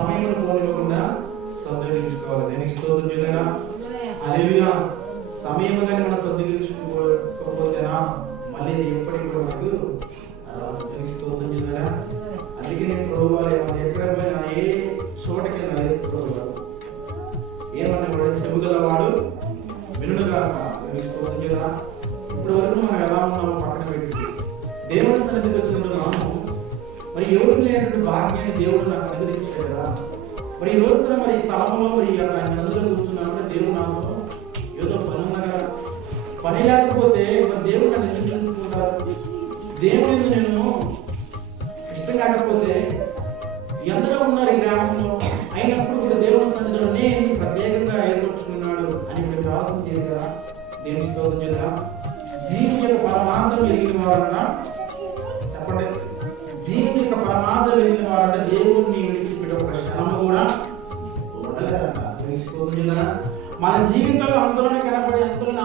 సమయం పోనివ్వకుండా సద్వినియోగించుకోవాలి. దేనికి స్తోత్రం చేద్దాం. హల్లెలూయా. సమయం కానీ మనం సద్వినియోగించుకోకపోతేనా మళ్ళీ ఎప్పటికీ కూడా మనకు దేనికి స్తోత్రం చేద్దాం. అందుకే నేను ప్రభువారు ఎక్కడ పోయినా ఏ చోటకి వేసుకోవాలి ఏమన్నా చెబుగలవాడు వినుగాక. స్తోత్రం చేద్దాం. ఇప్పుడు వరకు మనం ఎలా ఉన్నామో పక్కన పెట్టి దేవుని సన్నిధికి వచ్చినప్పుడు మరి ఎవరు లేనటువంటి భాగ్యాన్ని దేవుడు నాకు అనుగ్రహించాడు కదా. మరి ఈ రోజున మరి ఈ స్థలంలో మరి ఆయన సన్నిధిలో కూర్చున్నామంటే దేవుడు నాకు ఏదో పని ఉన్నా కదా. పని లేకపోతే మరి దేవుడు నన్ను ఎందుకు తెలుసుకుంటారు? దేవుడు నేను ఇష్టం కాకపోతే ఎందరో ఉన్నారు ఈ గ్రామంలో, అయినప్పుడు కూడా దేవుని సన్నిధిలో నేను ప్రత్యేకంగా ఏర్పరచుకున్నాడు అని మీరు ఆలోచన చేశారా? దేవుని స్తోత్రం చేద్దాం. జీవితం యొక్క పరమార్థం ఎరిగిన వారన్నా చెప్పండి. జీవితం యొక్క పరమార్థం ఎరిగిన వారంటే దేవుడిని విడిచిపెట్టే ఒక క్షణము కూడా ఉండలేదంట. మన జీవితంలో అందరినీ కనపడి అందరిని